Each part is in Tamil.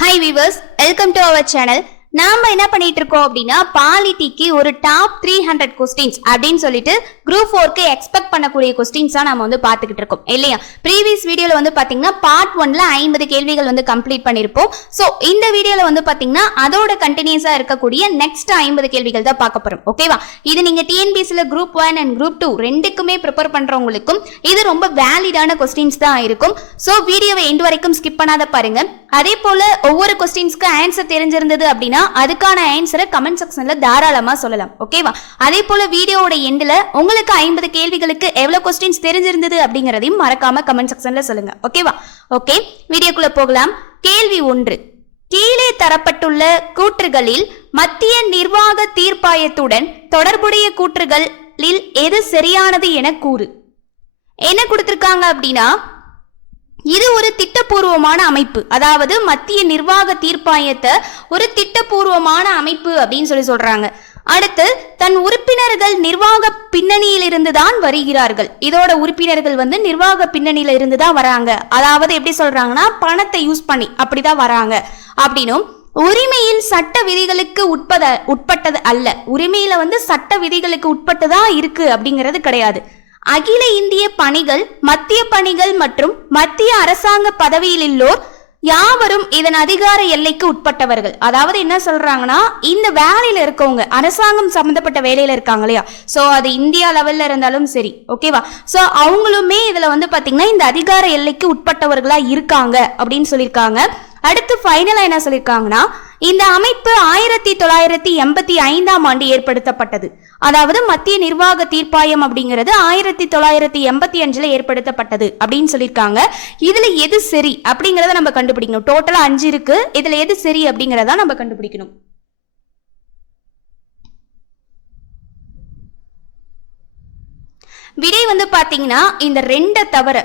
Hi viewers, welcome to our channel. நாம என்ன பண்ணிட்டு இருக்கோம் அப்படின்னா பாலிட்டிக்கு ஒரு டாப் 300 கொஸ்டின்ஸ் அப்படின்னு சொல்லிட்டு குரூப் 4க்கு எக்ஸ்பெக்ட் பண்ணக்கூடிய கொஸ்டின்ஸா நம்ம வந்து பாத்துக்கிட்டு இருக்கோம் இல்லையா. ப்ரீவியஸ் வீடியோல வந்து பாத்தீங்கன்னா பார்ட் 1ல 50 கேள்விகள் வந்து கம்ப்ளீட் பண்ணிருப்போம். சோ இந்த வீடியோல வந்து பாத்தீங்கன்னா அதோட கண்டினியூஸா இருக்கக்கூடிய நெக்ஸ்ட் 50 கேள்விகள் தான் பார்க்க போறோம். ஓகேவா? இது நீங்க டிஎன்பிஎஸ்சில குரூப் 1 அண்ட் குரூப் 2 ரெண்டுக்குமே ப்ரிப்பேர் பண்றவங்களுக்கும் இது ரொம்ப வேலிடான கொஸ்டின்ஸ் தான் இருக்கும். சோ வீடியோவை எண்ட் வரைக்கும் ஸ்கிப் பண்ணாத பாருங்க. அதே போல ஒவ்வொரு கொஸ்டின்ஸ்க்கு ஆன்சர் தெரிஞ்சிருந்தது அப்படின்னா அதுக்கான ஆன்சரை கமெண்ட் செக்ஷன்ல தாராளமா சொல்லலாம். ஓகேவா? அதே போல வீடியோவோட எண்ட்ல உங்களுக்கு 50 கேள்விகளுக்கு எவ்வளவு கொஸ்டின்ஸ் தெரிஞ்சிருந்தது அப்படிங்கறதையும் மறக்காம கமெண்ட் செக்ஷன்ல சொல்லுங்க. ஓகேவா? ஓகே, வீடியோக்குள்ள போகலாம். கேள்வி 1. கீழே தரப்பட்டுள்ள கூற்றுகளில் மத்திய நிர்வாக தீர்ப்பாயத்துடன் தொடர்புடைய கூற்றுகளில் எது சரியானது என கூறு. என்ன கொடுத்திருக்காங்க அப்படின்னா, இது ஒரு திட்டப்பூர்வமான அமைப்பு, அதாவது மத்திய நிர்வாக தீர்ப்பாயத்தை ஒரு திட்டப்பூர்வமான அமைப்பு அப்படின்னு சொல்றாங்க. அடுத்து, தன் உறுப்பினர்கள் நிர்வாக பின்னணியிலிருந்து தான் வருகிறார்கள். இதோட உறுப்பினர்கள் வந்து நிர்வாக பின்னணியில இருந்து தான் வராங்க. அதாவது எப்படி சொல்றாங்கன்னா, பணத்தை யூஸ் பண்ணி அப்படிதான் வராங்க அப்படின்னும், உரிமையில் சட்ட விதிகளுக்கு உட்பட்டது அல்ல. உரிமையில வந்து சட்ட விதிகளுக்கு உட்பட்டதா இருக்கு அப்படிங்கிறது கிடையாது. அகில இந்திய பணிகள், மத்திய பணிகள் மற்றும் மத்திய அரசாங்க பதவியில் உள்ளோர் யாவரும் இதன் அதிகார எல்லைக்கு உட்பட்டவர்கள். அதாவது என்ன சொல்றாங்கன்னா, இந்த வேலையில இருக்கவங்க, அரசாங்கம் சம்பந்தப்பட்ட வேலையில இருக்காங்க இல்லையா, சோ அது இந்தியா லெவல்ல இருந்தாலும் சரி, ஓகேவா, சோ அவங்களுமே இதுல வந்து பாத்தீங்கன்னா இந்த அதிகார எல்லைக்கு உட்பட்டவர்களா இருக்காங்க அப்படின்னு சொல்லியிருக்காங்க. அடுத்து ஃபைனலா என்ன சொல்லியிருக்காங்கன்னா, இந்த அமைப்பு 1985ஆம் ஆண்டு ஏற்படுத்தப்பட்டது. அதாவது மத்திய நிர்வாக தீர்ப்பாயம் அப்படிங்கிறது 1985ல ஏற்படுத்தப்பட்டது அப்படின்னு சொல்லியிருக்காங்க. இதுல எது சரி அப்படிங்கறத நம்ம கண்டுபிடிக்கணும். டோட்டலா 5 இருக்கு, இதுல எது சரி அப்படிங்கறத நம்ம கண்டுபிடிக்கணும். விடை வந்து பாத்தீங்கன்னா இந்த 2 தவிர,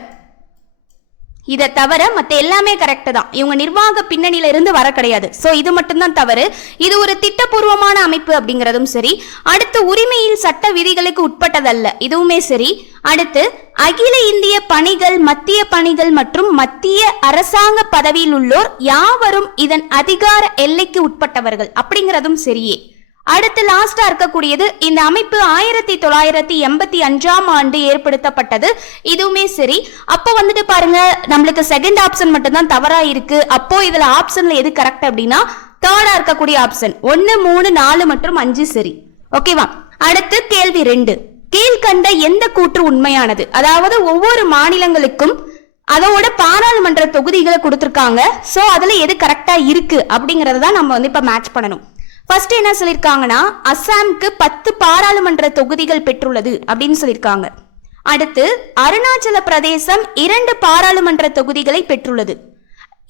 இதை தவிர மற்ற எல்லாமே கரெக்ட் தான். இவங்க நிர்வாக பின்னணியில இருந்து வர கிடையாது. சோ இது மட்டும்தான் தவறு. இது ஒரு திட்டப்பூர்வமான அமைப்பு அப்படிங்கிறதும் சரி. அடுத்து, உரிமையில் சட்ட விதிகளுக்கு உட்பட்டதல்ல, இதுவுமே சரி. அடுத்து, அகில இந்திய பணிகள், மத்திய பணிகள் மற்றும் மத்திய அரசாங்க பதவியில் உள்ளோர் யாவரும் இதன் அதிகார எல்லைக்கு உட்பட்டவர்கள் அப்படிங்கிறதும் சரியே. அடுத்து லாஸ்டா இருக்கக்கூடியது, இந்த அமைப்பு 1985ஆம் ஆண்டு ஏற்படுத்தப்பட்டது, இதுவுமே சரி. அப்போ வந்துட்டு பாருங்க, நம்மளுக்கு செகண்ட் ஆப்ஷன் மட்டும் தான் தவறா இருக்கு. அப்போ இதுல ஆப்ஷன்ல எது கரெக்ட் அப்படின்னா தேர்டா இருக்கக்கூடிய ஆப்ஷன் 1, 3, 4 மற்றும் 5 சரி. ஓகேவா? அடுத்து கேள்வி 2. கீழ்கண்ட எந்த கூற்று உண்மையானது? அதாவது ஒவ்வொரு மாநிலங்களுக்கும் அதோட பாராளுமன்ற தொகுதிகளை கொடுத்திருக்காங்க. சோ அதுல எது கரெக்டா இருக்கு அப்படிங்கறத தான் நம்ம வந்து இப்ப மேட்ச் பண்ணணும். ஃபர்ஸ்ட் என்ன சொல்லிருக்காங்கன்னா, அசாமுக்கு 10 பாராளுமன்ற தொகுதிகள் பெற்றுள்ளது அப்படின்னு சொல்லியிருக்காங்க. அடுத்து, அருணாச்சல பிரதேசம் 2 பாராளுமன்ற தொகுதிகளை பெற்றுள்ளது.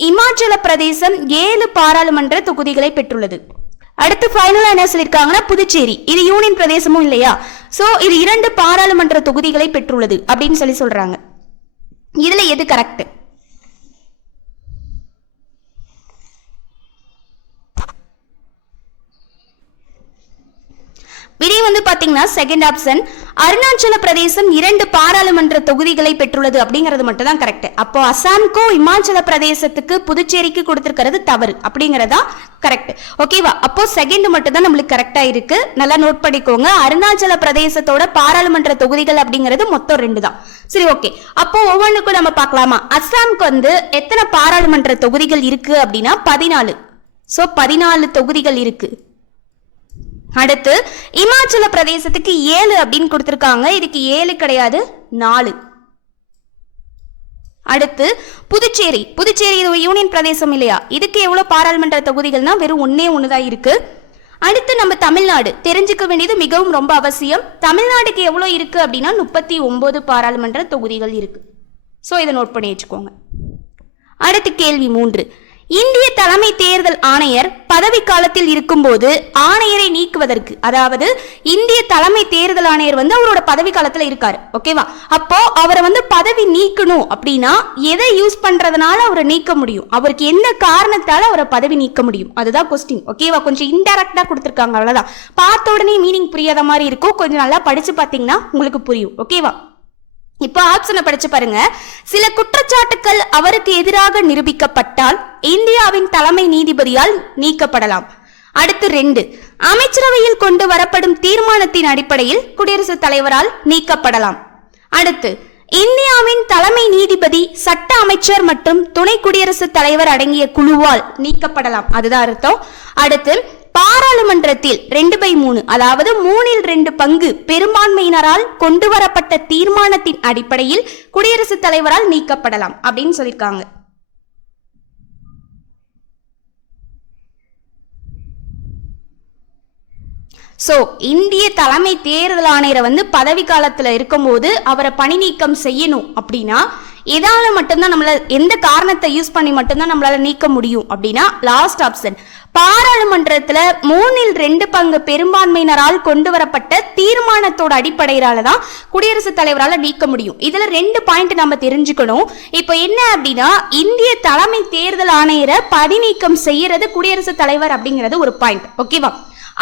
இமாச்சல பிரதேசம் 7 பாராளுமன்ற தொகுதிகளை பெற்றுள்ளது. அடுத்து ஃபைனலா என்ன சொல்லிருக்காங்கன்னா, புதுச்சேரி, இது யூனியன் பிரதேசமும் இல்லையா, சோ இது 2 பாராளுமன்ற தொகுதிகளை பெற்றுள்ளது அப்படின்னு சொல்றாங்க. இதுல எது கரெக்ட்? விடை வந்து பாத்தீங்கன்னா செகண்ட் ஆப்ஷன், அருணாச்சல பிரதேசம் 2 பாராளுமன்ற தொகுதிகளை பெற்றுள்ளது அப்படிங்கிறது மட்டும் தான் கரெக்ட். அப்போ அசாம்கோ இமாச்சல பிரதேசத்துக்கு புதுச்சேரிக்கு கொடுத்திருக்கிறது தவறு அப்படிங்கறதா கரெக்ட். ஓகேவா? அப்போ செகண்ட் மட்டும் தான் நம்மளுக்கு கரெக்டா இருக்கு. நல்லா நோட் பண்ணிக்கோங்க. அருணாச்சல பிரதேசத்தோட பாராளுமன்ற தொகுதிகள் அப்படிங்கிறது மொத்தம் 2 தான். சரி, ஓகே. அப்போ ஒவ்வொன்றுக்கும் நம்ம பார்க்கலாமா? அசாம்க்கு வந்து எத்தனை பாராளுமன்ற தொகுதிகள் இருக்கு அப்படின்னா 14. சோ 14 தொகுதிகள் இருக்கு. அடுத்து, இமாச்சல பிரதேசத்துக்கு 7 அப்படின்னு கொடுத்திருக்காங்க. இதுக்கு 7 கிடையாது, 4. அடுத்து, புதுச்சேரி இது யூனியன் பிரதேசம் இல்லையா, இதுக்கு எவ்வளவு பாராளுமன்ற தொகுதிகள்னா வெறும் 1 தான் இருக்கு. அடுத்து நம்ம தமிழ்நாடு தெரிஞ்சுக்க வேண்டியது மிகவும் ரொம்ப அவசியம். தமிழ்நாடுக்கு எவ்வளவு இருக்கு அப்படின்னா 39 பாராளுமன்ற தொகுதிகள் இருக்கு. சோ இதை நோட் பண்ணி வச்சுக்கோங்க. அடுத்து கேள்வி 3. இந்திய தலைமை தேர்தல் ஆணையர் பதவி காலத்தில் இருக்கும்போது ஆணையரை நீக்குவதற்கு, அதாவது இந்திய தலைமை தேர்தல் ஆணையர் வந்து அவரோட பதவி காலத்துல இருக்காரு, ஓகேவா, அப்போ அவரை வந்து பதவி நீக்கணும் அப்படின்னா எதை யூஸ் பண்றதுனால அவரை நீக்க முடியும், அவருக்கு என்ன காரணத்தால அவரை பதவி நீக்க முடியும், அதுதான் கொஸ்டின். ஓகேவா? கொஞ்சம் இன்டைரக்டா கொடுத்திருக்காங்க, அவ்வளவுதான். பார்த்த உடனே மீனிங் புரியாத மாதிரி இருக்கும், கொஞ்சம் நல்லா படிச்சு பாத்தீங்கன்னா உங்களுக்கு புரியும். ஓகேவா? இப்போ ஆப்ஷனை படிச்சு பாருங்க. சில குற்றச்சாட்டுக்கள் அவருக்கு எதிராக நிரூபிக்கப்பட்டால் இந்தியாவின் தலைமை நீதிபதியால் நீக்கப்படலாம். அடுத்து 2, அமைச்சரவையில் கொண்டு வரப்படும் தீர்மானத்தின் அடிப்படையில் குடியரசுத் தலைவரால் நீக்கப்படலாம். அடுத்து, இந்தியாவின் தலைமை நீதிபதி, சட்ட அமைச்சர் மற்றும் துணை குடியரசுத் தலைவர் அடங்கிய குழுவால் நீக்கப்படலாம். அதுதான் அர்த்தம். அடுத்து, பாராளுமன்றத்தில் 2/3 அதாவது 3/2 பங்கு பெரும்பான்மையினரால் கொண்டு வரப்பட்ட தீர்மானத்தின் அடிப்படையில் குடியரசுத் தலைவரால் நீக்கப்படலாம் அப்படின்னு சொல்லியிருக்காங்க. ஸோ இந்திய தலைமை தேர்தல் ஆணையரை பதவி காலத்தில் இருக்கும்போது அவரை பணி நீக்கம் செய்யணும் அப்படின்னா எதால மட்டும்தான் நம்மள, எந்த காரணத்தை யூஸ் பண்ணி மட்டும்தான் நம்மளால நீக்க முடியும் அப்படின்னா லாஸ்ட் ஆப்ஷன், பாராளுமன்றத்தில் 3/2 பங்கு பெரும்பான்மையினரால் கொண்டு வரப்பட்ட தீர்மானத்தோட அடிப்படையிலால தான் குடியரசுத் தலைவரால் நீக்க முடியும். இதுல 2 பாயிண்ட் நம்ம தெரிஞ்சுக்கணும். இப்போ என்ன அப்படின்னா, இந்திய தலைமை தேர்தல் ஆணையரை பணி நீக்கம் செய்யறது குடியரசுத் தலைவர் அப்படிங்கிறது ஒரு பாயிண்ட். ஓகேவா?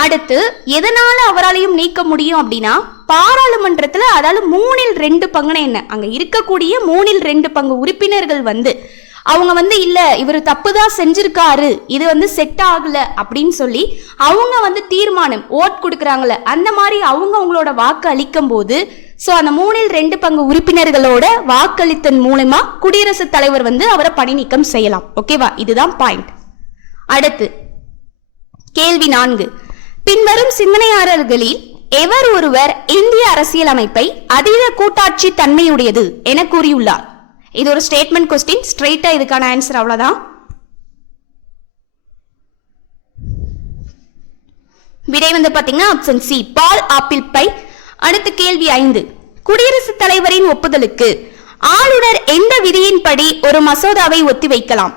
அடுத்து, எதனால அவராலையும் நீக்க முடியும் அப்படின்னா பாராளுமன்றத்தில், அதாவது 3/2 பங்குனா என்ன, அங்க இருக்கக்கூடிய 3/2 பங்கு உறுப்பினர்கள் அவங்க இல்ல இவர் தப்புதான் செஞ்சிருக்காரு, இது செட் ஆகல அப்படின்னு சொல்லி அவங்க தீர்மானம் ஓட் கொடுக்குறாங்கல்ல, அந்த மாதிரி அவங்களோட வாக்கு அளிக்கும் போது ஸோ அந்த 3/2 பங்கு உறுப்பினர்களோட வாக்களித்தன் மூலமா குடியரசுத் தலைவர் அவரை பணி நீக்கம் செய்யலாம். ஓகேவா? இதுதான் பாயிண்ட். அடுத்து கேள்வி 4, பின்வரும் சிந்தனையாளர்களில் எவர் ஒருவர் இந்திய அரசியலமைப்பை அதீத கூட்டாட்சி தன்மையுடையது என கூறியுள்ளார்? இது ஒரு ஸ்டேட்மெண்ட் கொஸ்டின், ஸ்ட்ரெயிட்டா இதுக்கான ஆன்சர் அவ்வளவுதான். விடை பாத்தீங்கன்னா ஆப்ஷன் சி, பால் ஆப்பிள் பை. அடுத்த கேள்வி 5, குடியரசுத் தலைவரின் ஒப்புதலுக்கு ஆளுநர் எந்த விதியின்படி ஒரு மசோதாவை ஒத்திவைக்கலாம்?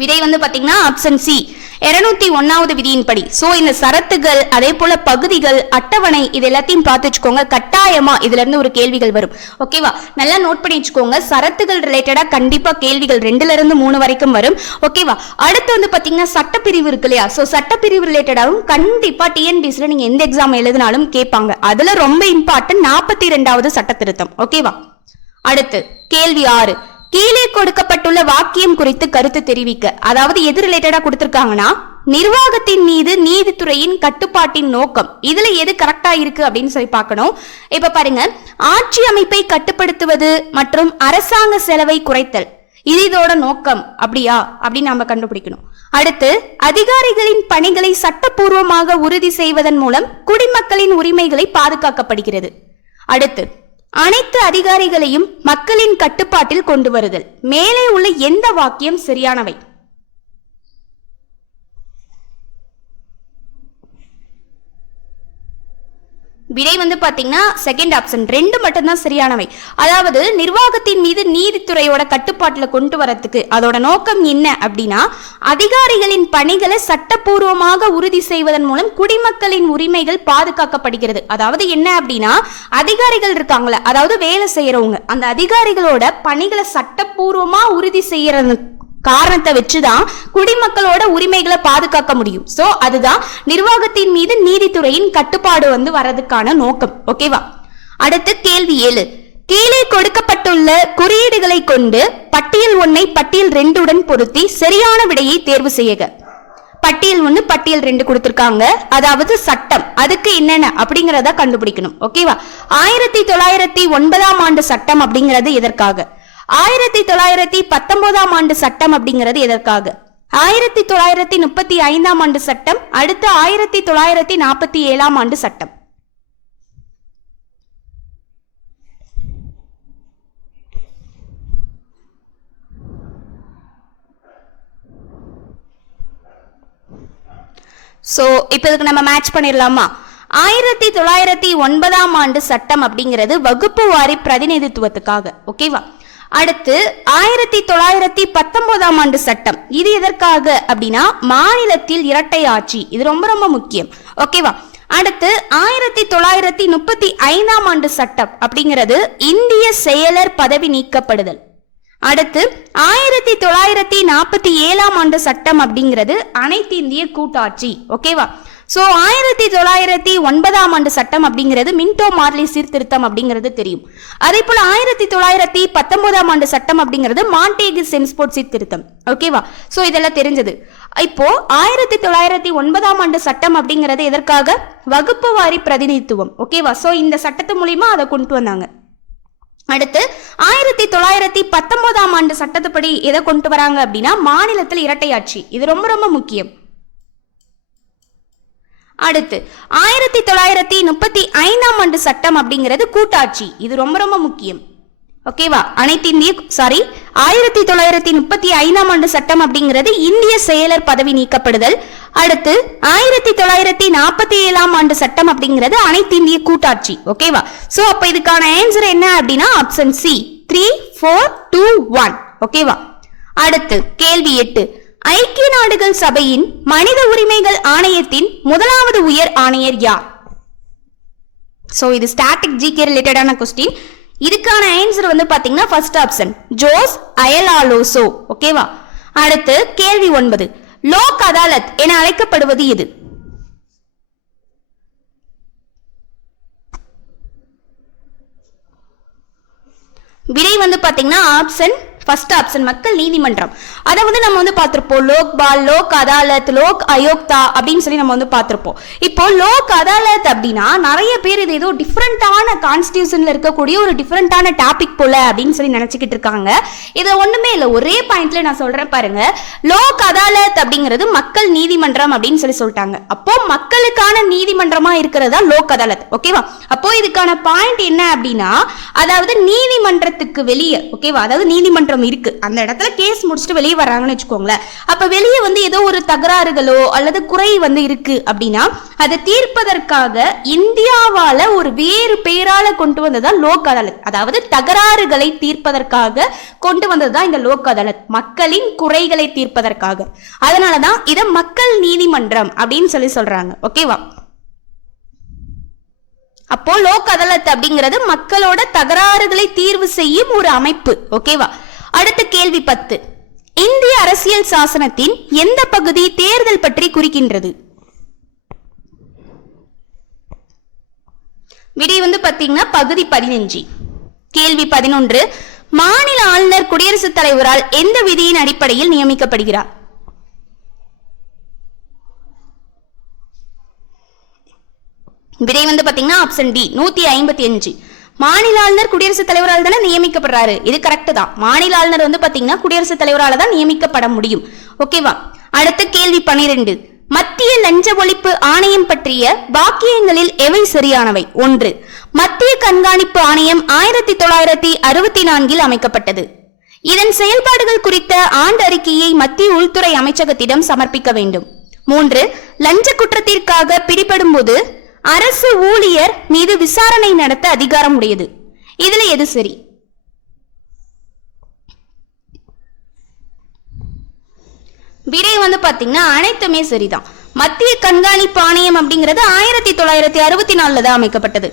விடை பாத்தீங்கன்னா ஆப்ஷன் சி, 201வது விதியின்படி. சோ இந்த சரத்துகள், அதே போல பகுதிகள், அட்டவணை, இது எல்லாத்தையும் பார்த்து வச்சுக்கோங்க. கட்டாயமா இதுல இருந்து ஒரு கேள்விகள் வரும். ஓகேவா? நல்லா நோட் பண்ணி வச்சுக்கோங்க. சரத்துகள் ரிலேட்டடா கண்டிப்பா கேள்விகள் 2ல இருந்து 3 வரைக்கும் வரும். ஓகேவா? அடுத்து பாத்தீங்கன்னா சட்டப்பிரிவு இருக்கு இல்லையா? சோ சட்டப்பிரிவு ரிலேட்டடாவும் கண்டிப்பா டிஎன்பிஎஸ்சில நீங்க எந்த எக்ஸாம் எழுதினாலும் கேட்பாங்க. அதுல ரொம்ப இம்பார்ட்டன்ட் 42வது சட்ட திருத்தம். ஓகேவா? அடுத்து கேள்வி 6, கீழே கொடுக்கப்பட்டுள்ள வாக்கியம் குறித்து கருத்து தெரிவிக்க. அதாவது எது ரிலேட்டடா கொடுத்திருக்காங்கன்னா, நிர்வாகத்தின் மீது நீதித்துறையின் கட்டுப்பாட்டின் நோக்கம், இதுல எது கரெக்டா இருக்கு அப்படின்னு சொல்லி பார்க்கணும். இப்ப பாருங்க, ஆட்சி அமைப்பை கட்டுப்படுத்துவது மற்றும் அரசாங்க செலவை குறைத்தல், இது இதோட நோக்கம் அப்படியா அப்படின்னு நாம கண்டுபிடிக்கணும். அடுத்து, அதிகாரிகளின் பணிகளை சட்டப்பூர்வமாக உறுதி செய்வதன் மூலம் குடிமக்களின் உரிமைகளை பாதுகாக்கப்படுகிறது. அடுத்து, அனைத்து அதிகாரிகளையும் மக்களின் கட்டுப்பாட்டில் கொண்டு வருதல். மேலே உள்ள எந்த வாக்கியம் சரியானவை? விடை பாத்தீங்கன்னா செகண்ட் ஆப்ஷன், 2 மட்டும்தான் சரியானவை. அதாவது நிர்வாகத்தின் மீது நீதித்துறையோட கட்டுப்பாட்டுல கொண்டு வரதுக்கு அதோட நோக்கம் என்ன அப்படின்னா, அதிகாரிகளின் பணிகளை சட்டப்பூர்வமாக உறுதி செய்வதன் மூலம் குடிமக்களின் உரிமைகள் பாதுகாக்கப்படுகிறது. அதாவது என்ன அப்படின்னா, அதிகாரிகள் இருக்காங்களே, அதாவது வேலை செய்யறவங்க, அந்த அதிகாரிகளோட பணிகளை சட்டப்பூர்வமா உறுதி செய்யறது காரணத்தை வச்சுதான் குடிமக்களோட உரிமைகளை பாதுகாக்க முடியும். சோ அதுதான் நிர்வாகத்தின் மீது நீதித்துறையின் கட்டுப்பாடு வர்றதுக்கான நோக்கம். ஓகேவா? அடுத்து கேள்வி 7, கீழே கொடுக்கப்பட்டுள்ள குறியீடுகளை கொண்டு பட்டியல் 1ஐ பட்டியல் 2உடன் பொருத்தி சரியான விடையை தேர்வு செய்யுக. பட்டியல் 1, பட்டியல் 2 கொடுத்திருக்காங்க. அதாவது சட்டம், அதுக்கு என்னென்ன அப்படிங்கறத கண்டுபிடிக்கணும். ஓகேவா? 1909ஆம் ஆண்டு சட்டம் அப்படிங்கிறது எதற்காக? 1919ஆம் ஆண்டு சட்டம் அப்படிங்கிறது எதற்காக? 1935ஆம் ஆண்டு சட்டம், அடுத்து 1947ஆம் ஆண்டு சட்டம். சோ இப்போ இதுக்கு நம்ம மேட்ச் பண்ணிடலாமா? 1909ஆம் ஆண்டு சட்டம் அப்படிங்கிறது வகுப்பு வாரி பிரதிநிதித்துவத்துக்காக. ஓகேவா? அடுத்து 1919ஆம் ஆண்டு சட்டம், இது எதற்காக அப்படின்னா மாநிலத்தில் இரட்டை ஆட்சி, இது ரொம்ப ரொம்ப முக்கியம். ஓகேவா? அடுத்து 1935ஆம் ஆண்டு சட்டம் அப்படிங்கிறது இந்திய செயலர் பதவி நீக்கப்படுதல். அடுத்து 1947ஆம் ஆண்டு சட்டம் அப்படிங்கிறது அனைத்து இந்திய கூட்டாட்சி. ஓகேவா? ஸோ 1909ஆம் ஆண்டு சட்டம் அப்படிங்கிறது மின்டோ மார்லி சீர்திருத்தம் அப்படிங்கிறது தெரியும். அதே போல 1919ஆம் ஆண்டு சட்டம் அப்படிங்கிறது மாண்டேகு சென்ஸ்போர்ட் சீர்திருத்தம். ஓகேவா? ஸோ இதெல்லாம் தெரிஞ்சது. இப்போ 1909ஆம் ஆண்டு சட்டம் அப்படிங்கிறது எதற்காக? வகுப்பு வாரி பிரதிநிதித்துவம். ஓகேவா? ஸோ இந்த சட்டத்து மூலியமா அதை கொண்டு வந்தாங்க. அடுத்து 1919ஆம் ஆண்டு சட்டத்துப்படி எதை கொண்டு வராங்க அப்படின்னா மாநிலத்தில் இரட்டையாட்சி. இது ரொம்ப ரொம்ப முக்கியம். அடுத்து 1935ஆம் ஆண்டு சட்டம் அப்படிங்கிறது கூட்டாட்சி. இது ரொம்ப ரொம்ப முக்கியம். ஓகேவா? 1935ஆம் ஆண்டு சட்டம் அப்படிங்கிறது இந்திய செயலர் பதவி நீக்கப்படுதல். அடுத்து 1947ஆம் ஆண்டு சட்டம் அப்படிங்கிறது அனைத்து இந்திய கூட்டாட்சி. ஓகேவா? சோ அப்ப இதுக்கான ஆன்சர் என்ன அப்படின்னா ஆப்ஷன் சி 3 4 2 1. ஓகேவா? அடுத்து கேள்வி 8. ஐக்கிய நாடுகள் சபையின் மனித உரிமைகள் ஆணையத்தின் முதலாவது உயர் ஆணையர் யார்? சோ இது ஸ்டாட்டிக் ஜிகே ரிலேட்டடான கொஸ்டின். இதுக்கான ஆன்சர் வந்து பாத்தீங்கன்னா ஃபர்ஸ்ட் ஆப்ஷன் ஜோஸ் அயலாலோசோ. ஓகேவா? அடுத்து கேள்வி 9. லோக் அதாலத் என அழைக்கப்படுவது எது? விடை வந்து பாத்தீங்கன்னா ஆப்ஷன் ஃபர்ஸ்ட் ஆப்ஷன் மக்கள் நீதிமன்றம். அதை வந்து நம்ம வந்து பார்த்திருப்போம். லோக்பால், லோக் அதாலத், லோக் ஆயோக்தா அப்படின்னு சொல்லி நம்ம வந்து பார்த்திருப்போம். இப்போ லோக் அதாலத் அப்படின்னா நிறைய பேர் இது ஏதோ டிஃப்ரெண்டான கான்ஸ்டியூஷன்ல இருக்கக்கூடிய ஒரு டிஃப்ரெண்டான டாபிக் போல அப்படின்னு சொல்லி நினைச்சுக்கிட்டு இருக்காங்க. இது ஒண்ணுமே இல்லை, ஒரே பாயிண்ட்ல நான் சொல்றேன் பாருங்க. லோக் அதாலத் அப்படிங்கிறது மக்கள் நீதிமன்றம் அப்படின்னு சொல்லி சொல்லிட்டாங்க. அப்போ மக்களுக்கான நீதிமன்றமா இருக்கிறதா லோக் அதாலத். ஓகேவா? அப்போ இதுக்கான பாயிண்ட் என்ன அப்படின்னா அதாவது நீதிமன்றத்துக்கு வெளியே. ஓகேவா? அதாவது நீதிமன்றம் இருக்கு, அந்த இடத்துல கேஸ் முடிச்சுட்டு வெளியே வர்றாங்கன்னு வச்சுக்கோங்களேன். அப்ப வெளியே வந்து ஏதோ ஒரு தகராறுகளோ அல்லது குறை வந்து இருக்கு அப்படின்னா அதை தீர்ப்பதற்காக இந்தியாவால ஒரு வேறு பெயரால கொண்டு வந்ததுதான் லோக் அதாலத். அதாவது தகராறுகளை தீர்ப்பதற்காக கொண்டு வந்ததுதான் இந்த லோக் அதாலத், மக்களின் குறைகளை தீர்ப்பதற்காக. அதனாலதான் இதை மக்கள் நீதிமன்றம் அப்படின்னு சொல்லி சொல்றாங்க. ஓகேவா? அப்போ லோக் அதாலத் அப்படிங்கிறது மக்களோட தகராறுகளை தீர்வு செய்யும் ஒரு அமைப்பு. ஓகேவா? அடுத்த கேள்வி 10. இந்திய அரசியல் சாசனத்தின் எந்த பகுதி தேர்தல் பற்றி குறிக்கின்றது? விடை வந்து பாத்தீங்கன்னா பகுதி 15. கேள்வி 11. மாநில ஆளுநர் குடியரசுத் தலைவரால் எந்த விதியின் அடிப்படையில் நியமிக்கப்படுகிறார்? விடை வந்து பாத்தீங்கன்னா ஆப்ஷன் டி 155. மாநில ஆளுநர் குடியரசுத் தலைவரால் தானே நியமிக்கப்படுறாரு. இது கரெக்ட் தான். மாநில ஆளுநர் வந்து பாத்தீங்கன்னா குடியரசுத் தலைவரால் தான் நியமிக்கப்பட முடியும். ஓகேவா? அடுத்த கேள்வி 12. மத்திய லஞ்ச ஒழிப்பு ஆணையம் பற்றிய வாக்கியங்களில் எவை சரியானவை? 1. மத்திய கண்காணிப்பு ஆணையம் 1964இல் அமைக்கப்பட்டது. இதன் செயல்பாடுகள் குறித்த ஆண்டு அறிக்கையை மத்திய உள்துறை அமைச்சகத்திடம் சமர்ப்பிக்க வேண்டும். 3. லஞ்ச குற்றத்திற்காக பிடிபடும் போது அரசு ஊழியர் மீது விசாரணை நடத்த அதிகாரம் உடையது. இதுல எது சரி? விடை வந்து பாத்தீங்கன்னா அனைத்துமே சரிதான். மத்திய கண்காணிப்பு ஆணையம் அப்படிங்கிறது 1964 தான் அமைக்கப்பட்டது.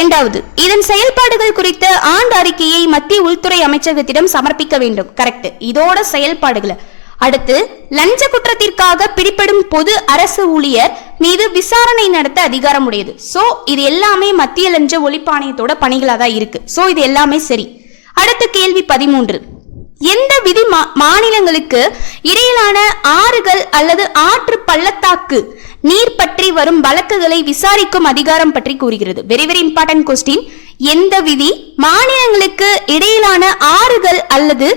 2. இதன் செயல்பாடுகள் குறித்த ஆண்டு அறிக்கையை மத்திய உள்துறை அமைச்சகத்திடம் சமர்ப்பிக்க வேண்டும். கரெக்ட், இதோட செயல்பாடுகளை. அடுத்து லஞ்ச குற்றத்திற்காக பிடிபடும் பொது அரசு ஊழியர் மீது விசாரணை நடத்த அதிகாரம் உடையது. சோ இது எல்லாமே மத்திய லஞ்ச ஒழிப்பு ஆணையத்தோட பணிகளா தான் இருக்கு. சோ இது எல்லாமே சரி. அடுத்த கேள்வி 13. எந்த விதி மாநிலங்களுக்கு இடையிலான ஆறுகள் அல்லது ஆற்று பள்ளத்தாக்கு நீர் பற்றி வரும் வழக்குகளை விசாரிக்கும் அதிகாரம் பற்றி கூறுகிறது? Very very important question. எந்த விதி மாநிலங்களுக்கு இடையிலான ஆறுகள் அல்லது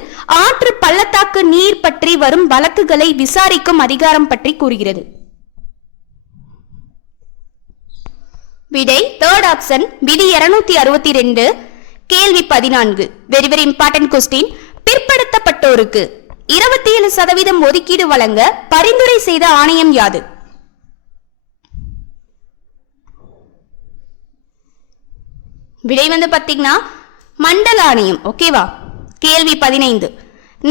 ஆற்று பள்ளத்தாக்கு நீர் பற்றி வரும் வழக்குகளை விசாரிக்கும் அதிகாரம் பற்றி கூறுகிறது? விடை தேர்ட் ஆப்ஷன் விதி 262. கேள்வி 14. Very very important question. பிற்படுத்தப்பட்டோருக்கு 27% ஒதுக்கீடு வழங்க பரிந்துரை செய்த ஆணையம் யாது? விடை வந்து பாத்தீங்கன்னா மண்டல ஆணையம். ஓகேவா? கேள்வி 15.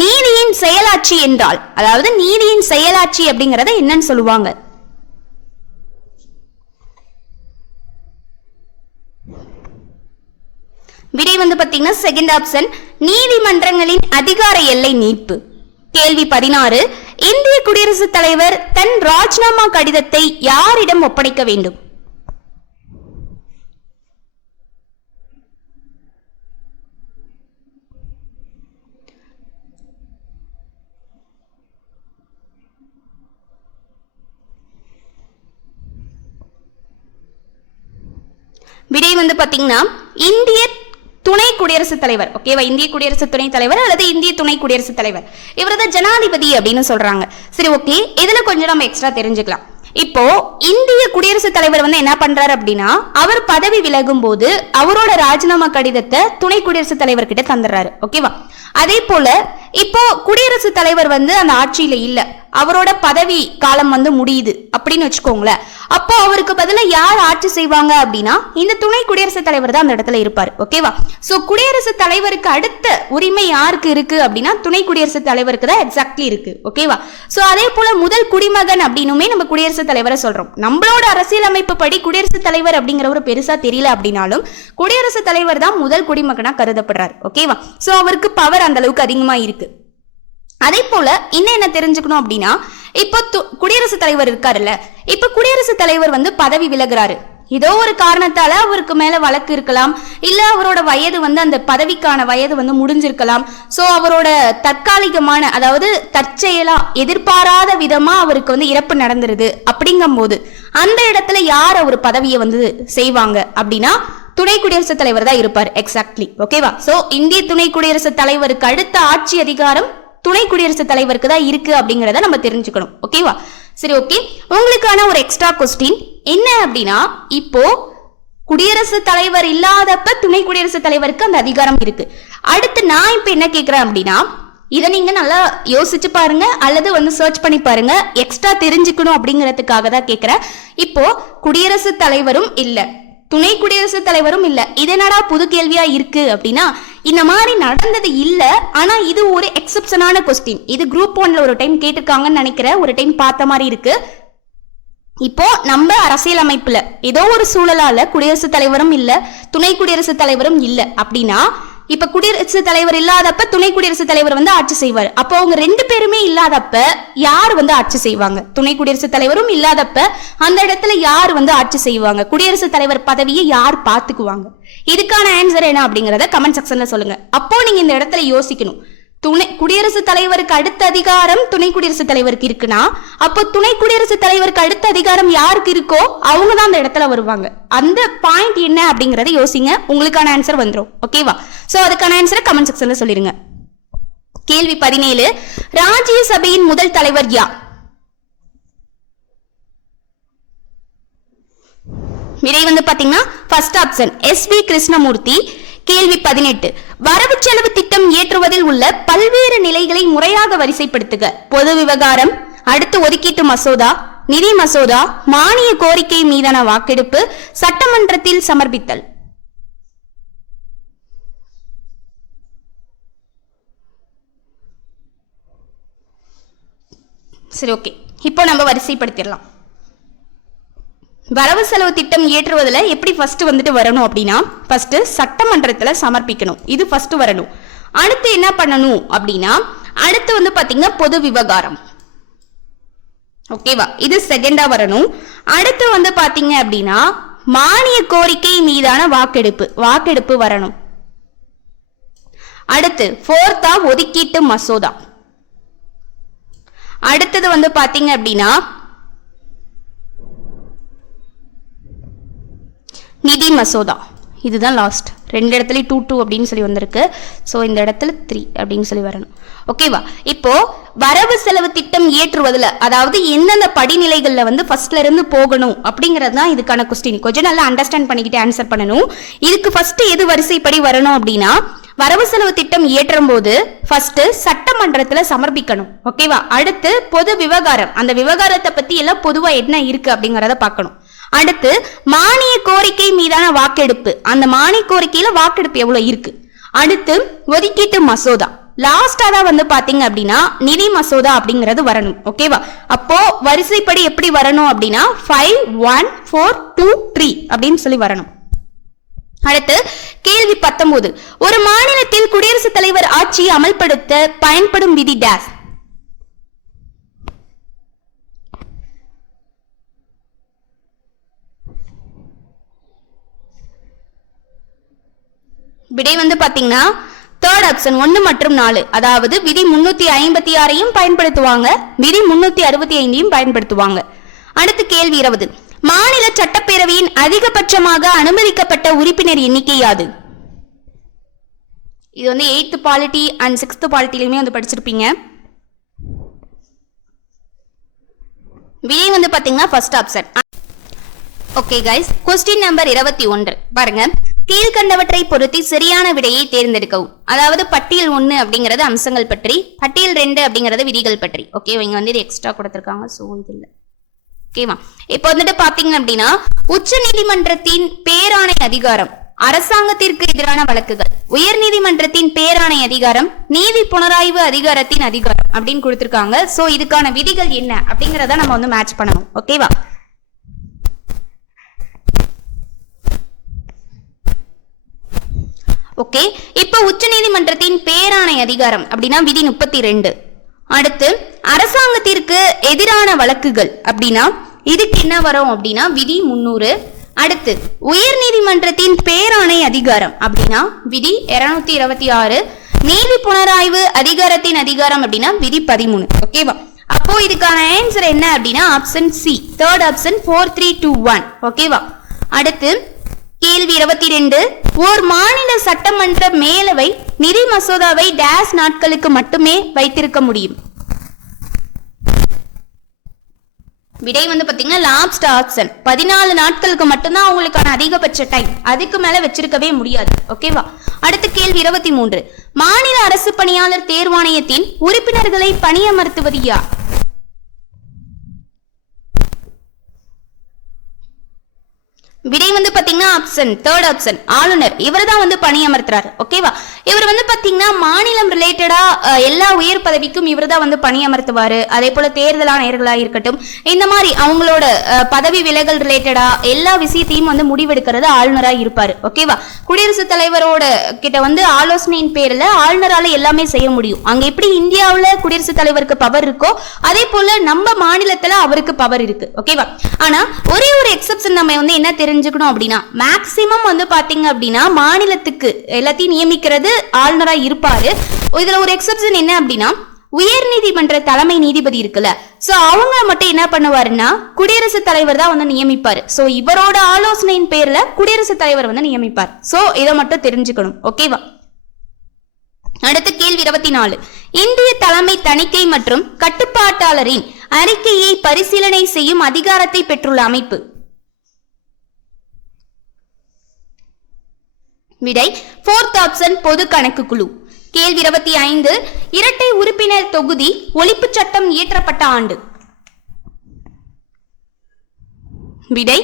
நீதியின் செயலாட்சி என்றால், அதாவது நீதியின் செயலாட்சி அப்படிங்கறத என்னன்னு சொல்லுவாங்க? விடை வந்து பாத்தீங்கன்னா செகண்ட் ஆப்ஷன் நீதிமன்றங்களின் அதிகார எல்லை நீட்பு. கேள்வி 16. இந்திய குடியரசுத் தலைவர் தன் ராஜினாமா கடிதத்தை யாரிடம் ஒப்படைக்க வேண்டும்? விடை வந்து பாத்தீங்கன்னா இந்திய துணை குடியரசுத் தலைவர். ஓகேவா? இந்திய குடியரசு துணைத் தலைவர் அல்லது இந்திய துணை குடியரசுத் தலைவர். இவரது ஜனாதிபதி அப்படின்னு சொல்றாங்க. சரி, ஓகே, இதுல கொஞ்சம் நம்ம எக்ஸ்ட்ரா தெரிஞ்சுக்கலாம். இப்போ இந்திய குடியரசுத் தலைவர் வந்து என்ன பண்றாரு அப்படின்னா, அவர் பதவி விலகும் போது அவரோட ராஜினாமா கடிதத்தை துணை குடியரசுத் தலைவர் கிட்ட தந்துடுறாரு. ஓகேவா? அதே போல இப்போ குடியரசுத் தலைவர் வந்து அந்த ஆட்சியில இல்ல, அவரோட பதவி காலம் வந்து முடியுது அப்படின்னு வச்சுக்கோங்களேன். அப்போ அவருக்கு பதிலா யார் ஆட்சி செய்வாங்க அப்படின்னா இந்த துணை குடியரசுத் தலைவர் தான் அந்த இடத்துல இருப்பாரு. ஓகேவா? சோ குடியரசுத் தலைவருக்கு அடுத்த உரிமை யாருக்கு இருக்கு அப்படின்னா துணை குடியரசுத் தலைவருக்கு தான் எக்ஸாக்ட்லி இருக்கு. ஓகேவா? சோ அதே போல முதல் குடிமகன் அப்படின்னுமே நம்ம குடியரசுத் தலைவரை சொல்றோம். நம்மளோட அரசியலமைப்பு படி குடியரசுத் தலைவர் அப்படிங்கிறவரு பெருசா தெரியல அப்படின்னாலும் குடியரசுத் தலைவர் தான் முதல் குடிமகனா கருதப்படுறாரு. ஓகேவா? சோ அவருக்கு பவர் அந்த அளவுக்கு அதிகமா இருக்கு. அதே போல இன்னும் என்ன தெரிஞ்சுக்கணும் அப்படின்னா, இப்போ குடியரசுத் தலைவர் இருக்காருல்ல, இப்ப குடியரசுத் தலைவர் வந்து பதவி விலகுறாரு. ஏதோ ஒரு காரணத்தால அவருக்கு மேல வழக்கு இருக்கலாம், இல்ல அவரோட வயது வந்து அந்த பதவிக்கான வயது வந்து முடிஞ்சிருக்கலாம். சோ அவரோட தற்காலிகமான, அதாவது தற்செயலா எதிர்பாராத விதமா அவருக்கு வந்து இறப்பு நடந்துருது. அப்படிங்கும் போது அந்த இடத்துல யார் அவர் பதவியை வந்து செய்வாங்க அப்படின்னா துணை குடியரசுத் தலைவர் தான் இருப்பார். எக்ஸாக்ட்லி. ஓகேவா? சோ இந்திய துணை குடியரசுத் தலைவருக்கு அடுத்த ஆட்சி அதிகாரம் துணை குடியரசுத் தலைவருக்கு தான் இருக்கு அப்படிங்கறத நம்ம தெரிஞ்சுக்கணும். ஓகேவா? சரி, ஓகே, உங்களுக்கான ஒரு எக்ஸ்ட்ரா கொஸ்டின் என்ன அப்படின்னா, இப்போ குடியரசுத் தலைவர் இல்லாதப்ப துணை குடியரசுத் தலைவருக்கு அந்த அதிகாரம் இருக்கு. அடுத்து நான் இப்ப என்ன கேட்கிறேன் அப்படின்னா, இதை நீங்க நல்லா யோசிச்சு பாருங்க அல்லது வந்து சர்ச் பண்ணி பாருங்க, எக்ஸ்ட்ரா தெரிஞ்சுக்கணும் அப்படிங்கறதுக்காக தான் கேட்கிறேன். இப்போ குடியரசுத் தலைவரும் இல்ல, துணை குடியரசுத் தலைவரும் இல்ல, இது என்னடா புது கேள்வியா இருக்கு அப்படின்னா, இந்த மாதிரி நடந்தது இல்ல, ஆனா இது ஒரு எக்ஸெப்ஷனான கொஸ்டின். இது குரூப் 1ல ஒரு டைம் கேட்டிருக்காங்கன்னு நினைக்கிறேன், ஒரு டைம் பார்த்த மாதிரி இருக்கு. இப்போ நம்ம அரசியலமைப்புல ஏதோ ஒரு சூழலால குடியரசுத் தலைவரும் இல்ல, துணை குடியரசுத் தலைவரும் இல்ல அப்படின்னா, இப்ப குடியரசுத் தலைவர் இல்லாதப்ப துணை குடியரசுத் தலைவர் வந்து ஆட்சி செய்வார். அப்போ அவங்க ரெண்டு பேருமே இல்லாதப்ப யார் வந்து ஆட்சி செய்வாங்க? துணை குடியரசுத் தலைவரும் இல்லாதப்ப அந்த இடத்துல யார் வந்து ஆட்சி செய்வாங்க? குடியரசுத் தலைவர் பதவியை யார் பாத்துக்குவாங்க? இதுக்கான ஆன்சர் என்ன அப்படிங்கறத கமெண்ட் செக்ஷன்ல சொல்லுங்க. அப்போ நீங்க இந்த இடத்துல யோசிக்கணும், துணை குடியரசுத் தலைவருக்கு அடுத்த அதிகாரம் துணை குடியரசுத் தலைவருக்கு இருக்குன்னா, அப்போ துணை குடியரசுத் தலைவருக்கு அடுத்த அதிகாரம் யாருக்கு இருக்கோ அவங்க தான் அந்த இடத்துல வருவாங்க. அந்த பாயிண்ட் என்ன அப்படிங்கறத யோசிங்க, உங்களுக்கான ஆன்சர் வந்துடும். ஓகேவா? சோ அதுக்கான ஆன்சரை கமெண்ட் செக்ஷன்ல சொல்லிருங்க. கேள்வி 17, ராஜ்யசபையின் முதல் தலைவர் யார்? விடை வந்து பாத்தீங்கன்னா ஃபர்ஸ்ட் ஆப்ஷன் எஸ்.வி. கிருஷ்ணமூர்த்தி. கேள்வி 18, வரவு செலவு திட்டம் இயற்றுவதில் உள்ள பல்வேறு நிலைகளை முறையாக வரிசைப்படுத்துக. பொது விவகாரம், அடுத்து ஒதுக்கீட்டு மசோதா, நிதி மசோதா, மானிய கோரிக்கை மீதான வாக்கெடுப்பு, சட்டமன்றத்தில் சமர்ப்பித்தல். சரி, ஓகே, இப்போ நம்ம வரிசைப்படுத்திடலாம். வரவு செலவு திட்டம் இயற்றுவதில் எப்படி ஃபர்ஸ்ட் வந்துட்டு வரணும் அப்படின்னா, ஃபர்ஸ்ட் சட்டமன்றத்தில் சமர்ப்பிக்கணும், இது ஃபர்ஸ்ட் வரணும். அடுத்து என்ன பண்ணணும் அப்படின்னா, அடுத்து வந்து பாத்தீங்கன்னா பொது விவகாரம். ஓகேவா? இது செகண்டா வரணும். அடுத்து வந்து பாத்தீங்க அப்படின்னா மானிய கோரிக்கை மீதான வாக்கெடுப்பு வரணும். அடுத்து ஃபோர்த்தா ஒதுக்கீட்டு மசோதா. அடுத்தது வந்து பாத்தீங்க அப்படின்னா நிதி மசோதா. இதுதான் லாஸ்ட். ரெண்டு இடத்துல 2 அப்படின்னு சொல்லி வந்திருக்கு. ஸோ இந்த இடத்துல 3 அப்படின்னு சொல்லி வரணும். ஓகேவா? இப்போ வரவு செலவு திட்டம் இயற்றுவதில், அதாவது எந்தெந்த படிநிலைகள்ல வந்து ஃபர்ஸ்ட்ல இருந்து போகணும் அப்படிங்கிறது தான் இதுக்கான கொஸ்டின். கொஞ்சம் நல்லா அண்டர்ஸ்டாண்ட் பண்ணிக்கிட்டு ஆன்சர் பண்ணணும். இதுக்கு ஃபர்ஸ்ட் எது வரிசைப்படி வரணும் அப்படின்னா, வரவு செலவு திட்டம் இயற்றும் போது ஃபர்ஸ்ட் சட்டமன்றத்துல சமர்ப்பிக்கணும். ஓகேவா? அடுத்து பொது விவகாரம், அந்த விவகாரத்தை பத்தி எல்லாம் பொதுவா என்ன இருக்கு அப்படிங்கறத பார்க்கணும். அடுத்து மானிய கோரிக்கை மீதான வாக்கெடுப்பு, அந்த மானிய கோரிக்கையில வாக்கெடுப்பு எவ்வளவு இருக்கு. அடுத்து ஒதுக்கீட்டு மசோதா. லாஸ்டா தான் வந்து பாத்தீங்க அப்படின்னா நிதி மசோதா அப்படிங்கிறது வரணும். ஓகேவா? அப்போ வரிசைப்படி எப்படி வரணும் அப்படின்னா 5, 1, 4, 2, 3 அப்படின்னு சொல்லி வரணும். அடுத்து கேள்வி 19, ஒரு மாநிலத்தில் குடியரசுத் தலைவர் ஆட்சியை அமல்படுத்த பயன்படும் விதி டேஸ். விடை வந்து பாத்தீங்கன்னா தேர்ட் ஆப்ஷன் 1 மற்றும் 4. அதாவது விதி 356ஐயும் பயன்படுத்துவாங்க, விதி 365ஐயும் பயன்படுத்துவாங்க. அடுத்து கேள்வி 20. மாநில சட்டப்பேரவையின் அதிகபட்சமாக அனுமதிக்கப்பட்ட உறுப்பினர் எண்ணிக்கை யாது? இது வந்து 8th பாலிட்டி அண்ட் 6th பாலிட்டிலுமே வந்து படிச்சிருப்பீங்க. விடை வந்து பாத்தீங்கன்னா first option. Okay guys, question number 21 பாருங்க. கீழ்கண்டவற்றை பொருத்தி சரியான விடையை தேர்ந்தெடுக்கவும். அதாவது பட்டியல் 1 அப்படிங்கறது அம்சங்கள் பற்றி, பட்டியல் 2 அப்படிங்கறது விதிகள் பற்றி. ஓகே, இங்க வந்து இது எக்ஸ்ட்ரா கொடுத்திருக்காங்க, சோ இது இல்ல. ஓகேவா? இப்போ வந்துட்டு பாத்தீங்க அப்படின்னா உச்ச நீதிமன்றத்தின் பேராணை அதிகாரம், அரசாங்கத்திற்கு எதிரான வழக்குகள், உயர் நீதிமன்றத்தின் பேராணை அதிகாரம், நீதி புனராய்வு அதிகாரத்தின் அதிகாரம் அப்படின்னு கொடுத்திருக்காங்க. சோ இதுக்கான விதிகள் என்ன அப்படிங்கறத நம்ம வந்து மேட்ச் பண்ணணும். ஓகேவா? ஓகே, இப்ப உச்ச நீதிமன்றத்தின் பேராணை அதிகாரம் அப்படின்னா விதி 32. அடுத்து அரசாங்கத்திற்கு எதிரான வழக்குகள் அப்படின்னா இதுக்கு என்ன வரும் அப்படின்னா விதி 300. அடுத்து உயர் நீதிமன்றத்தின் பேராணை அதிகாரம் அப்படின்னா விதி 226. நீதி புனராய்வு அதிகாரத்தின் அதிகாரம் அப்படின்னா விதி 13. ஓகேவா? அப்போ இதுக்கான ஆன்சர் என்ன அப்படின்னா ஆப்ஷன் சி, தேர்ட் ஆப்ஷன் 4321. ஓகேவா? அடுத்து கேள்வி 22. ஓர் மாநில சட்டமன்ற மேலவை நிதி மசோதாவை டேஷ் நாட்களுக்கு மட்டுமே வைத்திருக்க முடியும்? விடை வந்து பாத்தீங்கன்னா லாஸ்ட் ஆப்ஷன் 14 நாட்களுக்கு மட்டும்தான் அவங்களுக்கான அதிகபட்ச டைம், அதுக்கு மேல வச்சிருக்கவே முடியாது. ஓகேவா? அடுத்த கேள்வி 23. மாநில அரசு பணியாளர் தேர்வாணையத்தின் உறுப்பினர்களை பணியமர்த்துவது யார்? விடை வந்து பாத்தீங்கன்னா ஆப்ஷன் தேர்ட் ஆப்ஷன் ஆளுநர். இவர் தான் வந்து பணியமர்த்துறாரு. ஓகேவா? இவர் வந்து பாத்தீங்கன்னா மாநிலம் ரிலேட்டடா எல்லா உயர் பதவிக்கும் இவர் தான் வந்து பணியமர்த்துவாரு. அதே போல தேர்தல் ஆணையர்களா இருக்கட்டும், இந்த மாதிரி அவங்களோட பதவி விலகல் ரிலேட்டடா எல்லா விஷயத்தையும் வந்து முடிவெடுக்கிறது ஆளுநரா இருப்பாரு. ஓகேவா? குடியரசுத் தலைவரோட கிட்ட வந்து ஆலோசனையின் பேர்ல ஆளுநரால எல்லாமே செய்ய முடியும். அங்க எப்படி இந்தியாவுல குடியரசுத் தலைவருக்கு பவர் இருக்கோ அதே போல நம்ம மாநிலத்துல அவருக்கு பவர் இருக்கு. ஓகேவா? ஆனா ஒரே ஒரு எக்ஸப்ஷன் நம்ம வந்து என்ன தெரிஞ்சுக்கணும் அப்படின்னா மேக்சிமம் வந்து பாத்தீங்க அப்படின்னா மாநிலத்துக்கு எல்லாத்தையும் நியமிக்கிறது ஆளுநரா இருப்பாரு. இதுல ஒரு எக்ஸப்ஷன் என்ன அப்படின்னா உயர் நீதிமன்ற தலைமை நீதிபதி இருக்குல்ல, சோ அவங்க மட்டும் என்ன பண்ணுவாருன்னா குடியரசுத் தலைவர் தான் வந்து நியமிப்பாரு. சோ இவரோட ஆலோசனையின் பேர்ல குடியரசுத் தலைவர் வந்து நியமிப்பார். சோ இதை மட்டும் தெரிஞ்சுக்கணும். ஓகேவா? அடுத்த கேள்வி 24. இந்திய தலைமை தணிக்கை மற்றும் கட்டுப்பாட்டாளரின் அறிக்கையை பரிசீலனை செய்யும் அதிகாரத்தை பெற்றுள்ள அமைப்பு? விடை ஃபோர்த் ஆப்ஷன் பொது கணக்கு குழு. கேள்வி 25. இரட்டை உறுப்பினர் தொகுதி ஒழிப்பு சட்டம் இயற்றப்பட்ட ஆண்டு? விடை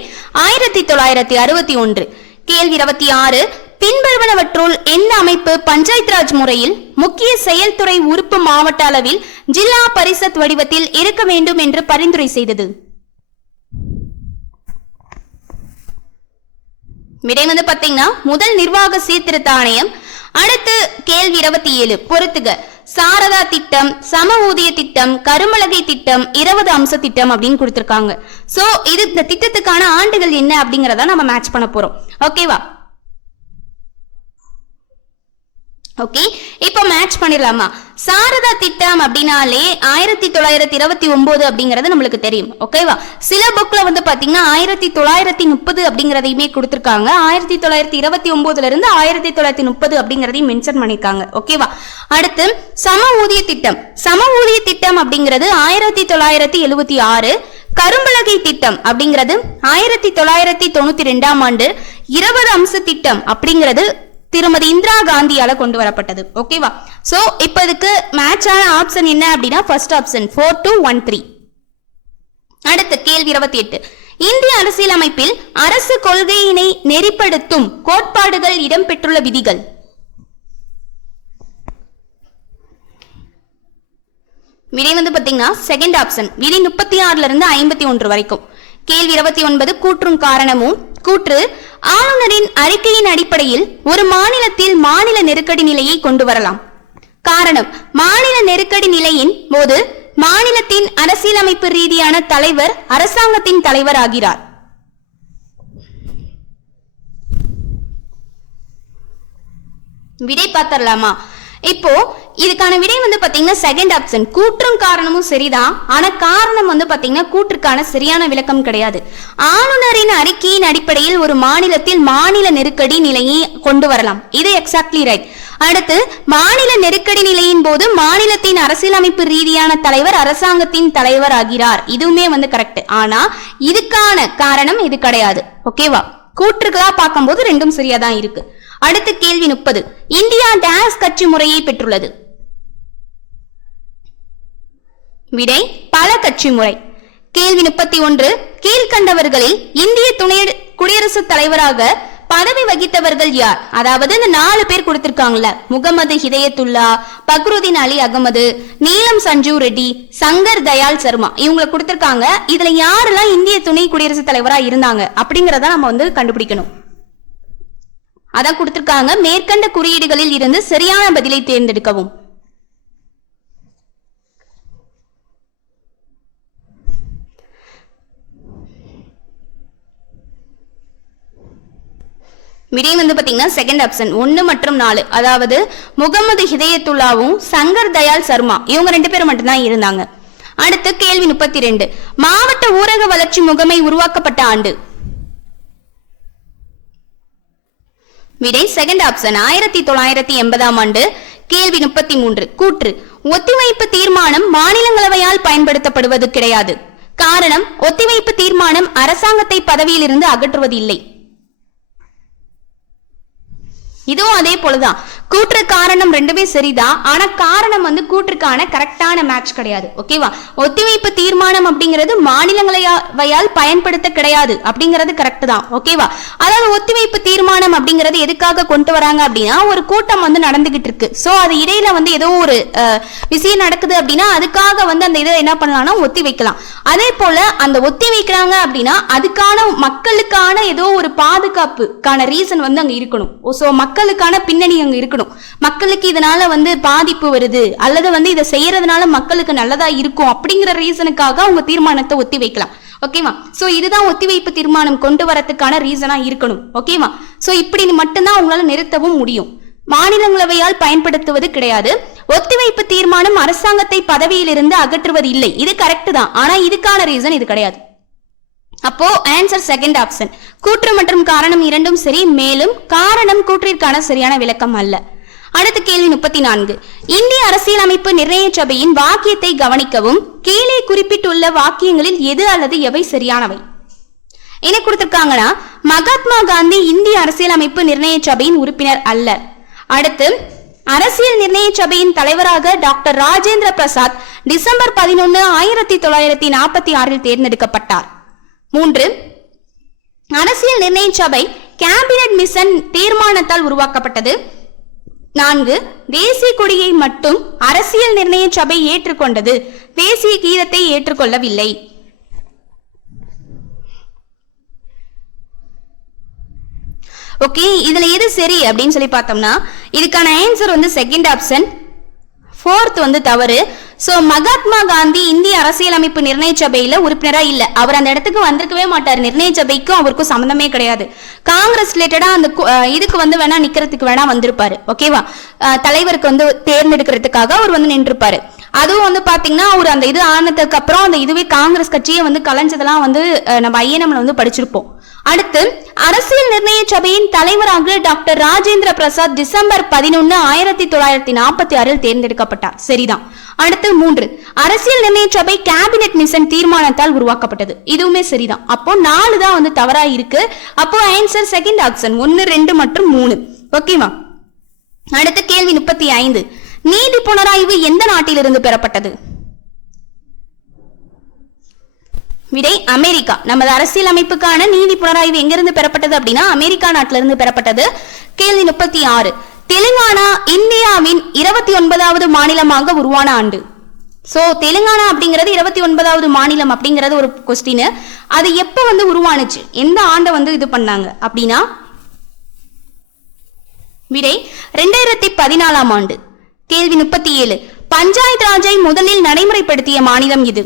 1961. கேள்வி 26. பின்வருவனவற்றுள் எந்த அமைப்பு பஞ்சாயத் ராஜ் முறையில் முக்கிய செயல்துறை உறுப்பு மாவட்ட அளவில் ஜில்லா பரிஷத் வடிவத்தில் இருக்க வேண்டும் என்று பரிந்துரை செய்தது? விடை வந்து பாத்தீங்கன்னா முதல் நிர்வாக சீர்திருத்த ஆணையம். அடுத்து கேள்வி 27. பொறுத்துக. சாரதா திட்டம், சம ஊதிய திட்டம், கருமலகை திட்டம், 20 அம்ச திட்டம் அப்படின்னு கொடுத்திருக்காங்க. சோ இது இந்த திட்டத்துக்கான ஆண்டுகள் என்ன அப்படிங்கறத நம்ம மேட்ச் பண்ண போறோம். ஓகேவா? ஓகே, இப்போ மேட்ச் பண்ணிடலாமா? சாரதா திட்டம் அப்படின்னாலே 1929 அப்படிங்கறது நம்மளுக்கு தெரியும். ஓகேவா? சில புக்ல வந்து பாத்தீங்கன்னா 1930 அப்படிங்கறதையுமே கொடுத்திருக்காங்க. 1929 இருந்து 1930 அப்படிங்கறதையும் மென்ஷன் பண்ணிருக்காங்க. ஓகேவா? அடுத்து சம ஊதிய திட்டம். சம ஊதிய திட்டம் அப்படிங்கிறது 1976. கரும்பலகை திட்டம் அப்படிங்கிறது 1992ஆம் ஆண்டு. 20 அம்ச திட்டம் அப்படிங்கிறது திருமதி இந்திரா காந்தியால கொண்டு வரப்பட்டது. ஓகேவா? சோ இப்போ இதுக்கு மேட்சான ஆப்ஷன் என்ன அப்படின்னா ஃபர்ஸ்ட் ஆப்ஷன் 4213. அடுத்த கேள்வி 28. இந்திய அரசியலமைப்பில் அரசு கொள்கையினை நெறிப்படுத்தும் கோட்பாடுகள் இடம்பெற்றுள்ள விதிகள்? விடை வந்து பாத்தீங்கன்னா செகண்ட் ஆப்ஷன் விதி 36 இருந்து 51 வரைக்கும். கேள்வி 29. கூற்றும் காரணமும். கூற்று ஆளுநரின் அறிக்கையின் அடிப்படையில் ஒரு மாநிலத்தில் மாநில நெருக்கடி நிலையை கொண்டு வரலாம். காரணம் மாநில நெருக்கடி நிலையின் போது மாநிலத்தின் அரசியலமைப்பு ரீதியான தலைவர் அரசாங்கத்தின் தலைவர் ஆகிறார். விடை பார்த்தரலாமா? இப்போ இதுக்கான விடை வந்து பாத்தீங்கன்னா செகண்ட் ஆப்ஷன். கூற்றும் காரணமும் சரிதான், ஆனா காரணம் வந்து பாத்தீங்கன்னா கூற்றுக்கான சரியான விளக்கம் கிடையாது. ஆளுநரின் அறிக்கையின் அடிப்படையில் ஒரு மாநிலத்தில் மாநில நெருக்கடி நிலையை கொண்டு வரலாம், இது எக்ஸாக்ட்லி ரைட். அடுத்து மாநில நெருக்கடி நிலையின் போது மாநிலத்தின் அரசியலமைப்பு ரீதியான தலைவர் அரசாங்கத்தின் தலைவர் ஆகிறார், இதுவுமே வந்து கரெக்ட். ஆனா இதுக்கான காரணம் இது கிடையாது. ஓகேவா? கூற்றுகளா பார்க்கும்போது ரெண்டும் சரியாதான் இருக்கு. அடுத்து கேள்வி 30. இந்தியா டேஸ் கட்சி முறையை பெற்றுள்ளது. விடை பல கட்சி முறை. கேள்வி 31. கீழ்கண்டவர்களில் இந்திய துணை குடியரசுத் தலைவராக பதவி வகித்தவர்கள் யார்? அதாவது இந்த 4 பேர் கொடுத்திருக்காங்கல்ல, முகமது ஹிதயத்துல்லா, பக்ருதீன் அலி அகமது, நீலம் சஞ்சு ரெட்டி, சங்கர் தயாள் சர்மா, இவங்களை கொடுத்திருக்காங்க. இதுல யாரெல்லாம் இந்திய துணை குடியரசுத் தலைவரா இருந்தாங்க அப்படிங்கறத நம்ம வந்து கண்டுபிடிக்கணும். அதான் கொடுத்திருக்காங்க. மேற்கண்ட குறியீடுகளில் இருந்து சரியான பதிலை தேர்ந்தெடுக்கவும். விடை வந்து பாத்தீங்கன்னா செகண்ட் ஆப்ஷன் 1 மற்றும் 4. அதாவது முகமது ஹிதயத்துல்லாவும் சங்கர் தயாள் சர்மா இவங்க 2 பேரும் மட்டும்தான் இருந்தாங்க. அடுத்து கேள்வி 32. மாவட்ட ஊரக வளர்ச்சி முகமை உருவாக்கப்பட்ட ஆண்டு. விடை செகண்ட் ஆப்ஷன் 1980ஆம் ஆண்டு. கேள்வி 33. கூற்று ஒத்திவைப்பு தீர்மானம் மாநிலங்களவையால் பயன்படுத்தப்படுவது கிடையாது. காரணம் ஒத்திவைப்பு தீர்மானம் அரசாங்கத்தை பதவியில் இருந்து அகற்றுவது இல்லை. இதுவும் அதே போலதான். கூற்று காரணம் ரெண்டுமே சரிதான், ஆனா காரணம் வந்து கூற்றுக்கான கரெக்டான மேட்ச் கிடையாது. ஓகேவா? ஒத்திவைப்பு தீர்மானம் அப்படிங்கிறது மாநிலங்களவையால் பயன்படுத்த கிடையாது அப்படிங்கிறது கரெக்ட் தான். ஓகேவா? அதாவது ஒத்திவைப்பு தீர்மானம் அப்படிங்கிறது எதுக்காக கொண்டு வராங்க அப்படின்னா, ஒரு கூட்டம் வந்து நடந்துகிட்டு இருக்கு, சோ அது இடையில வந்து ஏதோ ஒரு விஷயம் நடக்குது அப்படின்னா அதுக்காக வந்து அந்த இதை என்ன பண்ணலாம்னா ஒத்தி வைக்கலாம். அதே போல அந்த ஒத்தி வைக்கிறாங்க அப்படின்னா அதுக்கான மக்களுக்கான ஏதோ ஒரு பாதுகாப்புக்கான ரீசன் வந்து அங்க இருக்கணும். சோ மக்களுக்கான பின்னணி அங்க இருக்கணும். மக்களுக்கு இதனால வந்து பாதிப்பு வருது அல்லது வந்து இதை செய்யறதுனால மக்களுக்கு நல்லதா இருக்கும் அப்படிங்கிற ரீசனுக்காக அவங்க தீர்மானத்தை ஒத்தி வைக்கலாம். ஓகேவா? சோ இதுதான் ஒத்திவைப்பு தீர்மானம் கொண்டு வரதுக்கான ரீசனா இருக்கணும். ஓகேவா? சோ இப்படி மட்டும்தான் அவங்களால நிறுத்தவும் முடியும். மாநிலங்களவையால் பயன்படுத்துவது கிடையாது. ஒத்திவைப்பு தீர்மானம் அரசாங்கத்தை பதவியில் இருந்து அகற்றுவது இல்லை, இது கரெக்ட் தான், ஆனா இதுக்கான ரீசன் இது கிடையாது. அப்போ ஆன்சர் செகண்ட் ஆப்ஷன். கூற்று மற்றும் காரணம் இரண்டும் சரி, மேலும் காரணம் கூற்றிற்கான சரியான விளக்கம் அல்ல. அடுத்த கேள்வி 34. இந்திய அரசியலமைப்பு நிர்ணய சபையின் வாக்கியத்தை கவனிக்கவும். கீழே குறிப்பிட்டுள்ள வாக்கியங்களில் எது அல்லது எவை சரியானவை? என்ன கொடுத்திருக்காங்கன்னா, மகாத்மா காந்தி இந்திய அரசியலமைப்பு நிர்ணய சபையின் உறுப்பினர் அல்ல. அடுத்து அரசியல் நிர்ணய சபையின் தலைவராக டாக்டர் ராஜேந்திர பிரசாத் டிசம்பர் 11, 1946 தேர்ந்தெடுக்கப்பட்டார். 3. அரசியல் நிர்ணய சபை கேபினட் மிஷன் தீர்மானத்தால் உருவாக்கப்பட்டது. 4. தேசிய கொடியை மட்டும் அரசியல் நிர்ணய சபை ஏற்றுக்கொண்டது, தேசிய கீதத்தை ஏற்றுக்கொள்ளவில்லை. ஓகே, இதுல எது சரி அப்படின்னு சொல்லி பார்த்தோம்னா இதுக்கான ஆன்சர் வந்து செகண்ட் ஆப்ஷன். 4th வந்து தவறு. சோ மகாத்மா காந்தி இந்திய அரசியலமைப்பு நிர்ணய சபையில உறுப்பினரா இல்ல, அவர் அந்த இடத்துக்கு வந்திருக்கவே மாட்டார். நிர்ணய சபைக்கும் அவருக்கும் சம்பந்தமே கிடையாது. காங்கிரஸ் ரிலேட்டடா அந்த இதுக்கு வந்து வேணா நிக்கிறதுக்கு வேணா வந்திருப்பாரு. ஓகேவா? தலைவருக்கு வந்து தேர்ந்தெடுக்கிறதுக்காக அவர் வந்து நின்றுப்பாரு. அதுவும் வந்து பாத்தீங்கன்னா அவர் அந்த இது ஆனதுக்கு அப்புறம் அந்த இதுவே காங்கிரஸ் கட்சியை வந்து கலைஞ்சதெல்லாம் வந்து நம்ம ஐஎன்எம்ல வந்து படிச்சிருப்போம். அடுத்து அரசியல் நிர்ணய சபையின் தலைவராக டாக்டர் ராஜேந்திர பிரசாத் டிசம்பர் 11, 1946 தேர்ந்தெடுக்கப்பட்டார். சரிதான். அடுத்து 3. அரசியல் நிர்ணய சபை கேபினட் மிஷன் தீர்மானத்தால் உருவாக்கப்பட்டது. இதுவுமே சரிதான். அப்போ 4 தான் வந்து தவறா இருக்கு. அப்போ ஆன்சர் செகண்ட் ஆப்ஷன் 1, 2 மற்றும் 3. ஓகேவா? அடுத்த கேள்வி 35. நீதி புனராய்வு எந்த நாட்டிலிருந்து பெறப்பட்டது? விடை அமெரிக்கா. நமது அரசியல் அமைப்புக்கான நீதி புனராய்வு எங்கிருந்து பெறப்பட்டது அப்படின்னா அமெரிக்கா நாட்டிலிருந்து பெறப்பட்டது. கேள்வி 36. தெலுங்கானா இந்தியாவின் 29வது மாநிலமாக உருவான ஆண்டு. சோ தெலுங்கானா அப்படிங்கிறது 29வது மாநிலம் அப்படிங்கிறது ஒரு கொஸ்டின். அது எப்ப வந்து உருவானுச்சு, எந்த ஆண்டை வந்து இது பண்ணாங்க அப்படின்னா விடை 2014ஆம் ஆண்டு. கேள்வி 37. பஞ்சாயத் ராஜை முதலில் நடைமுறைப்படுத்திய மாநிலம் இது.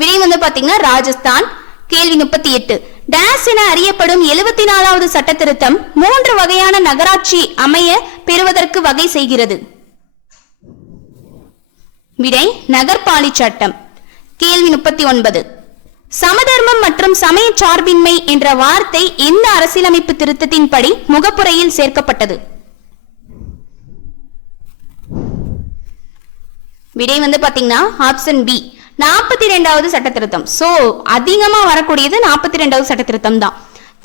விடை வந்து பாத்தீங்கன்னா ராஜஸ்தான். கேள்வி 38. டேஸ் என அறியப்படும் 74வது சட்ட திருத்தம் 3 வகையான நகராட்சி அமைய பெறுவதற்கு வகை செய்கிறது. விடை நகர்பாலி சட்டம். கேள்வி 39. சமதர்மம் மற்றும் சமய சார்பின்மை என்ற வார்த்தை எந்த அரசியலமைப்பு திருத்தத்தின்படி முகப்புரையில் சேர்க்கப்பட்டது? விடை பாத்தீங்கன்னா ஆப்ஷன் பி 42வது சட்ட திருத்தம். சோ அதிகமா வரக்கூடியது 42வது சட்ட திருத்தம் தான்.